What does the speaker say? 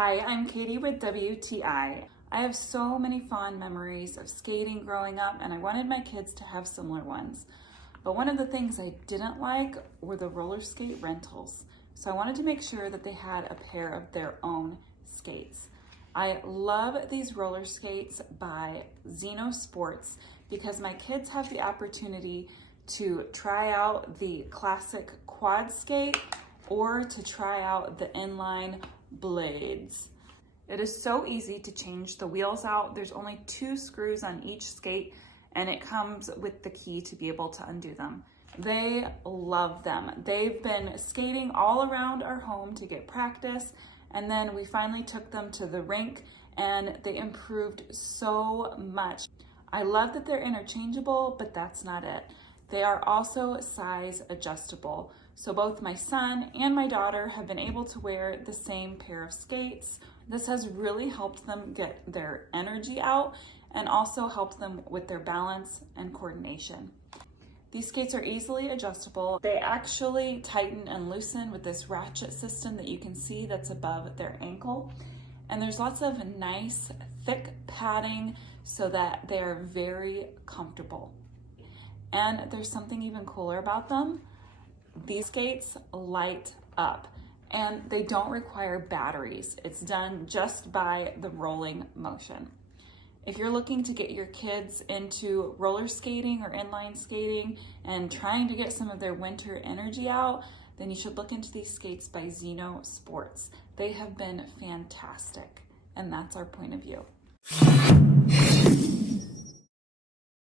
Hi, I'm Katie with WTI. I have so many fond memories of skating growing up, and I wanted my kids to have similar ones. But one of the things I didn't like were the roller skate rentals. So I wanted to make sure that they had a pair of their own skates. I love these roller skates by Xino Sports because my kids have the opportunity to try out the classic quad skate or to try out the inline blades. It is so easy to change the wheels out. There's only 2 screws on each skate, and it comes with the key to be able to undo them. They love them. They've been skating all around our home to get practice, and then we finally took them to the rink and they improved so much. I love that they're interchangeable, but that's not it. They are also size adjustable. So both my son and my daughter have been able to wear the same pair of skates. This has really helped them get their energy out and also helped them with their balance and coordination. These skates are easily adjustable. They actually tighten and loosen with this ratchet system that you can see that's above their ankle. And there's lots of nice thick padding so that they're very comfortable. And there's something even cooler about them. These skates light up and they don't require batteries. It's done just by the rolling motion. If you're looking to get your kids into roller skating or inline skating and trying to get some of their winter energy out, then you should look into these skates by Xino Sports. They have been fantastic, and that's our point of view.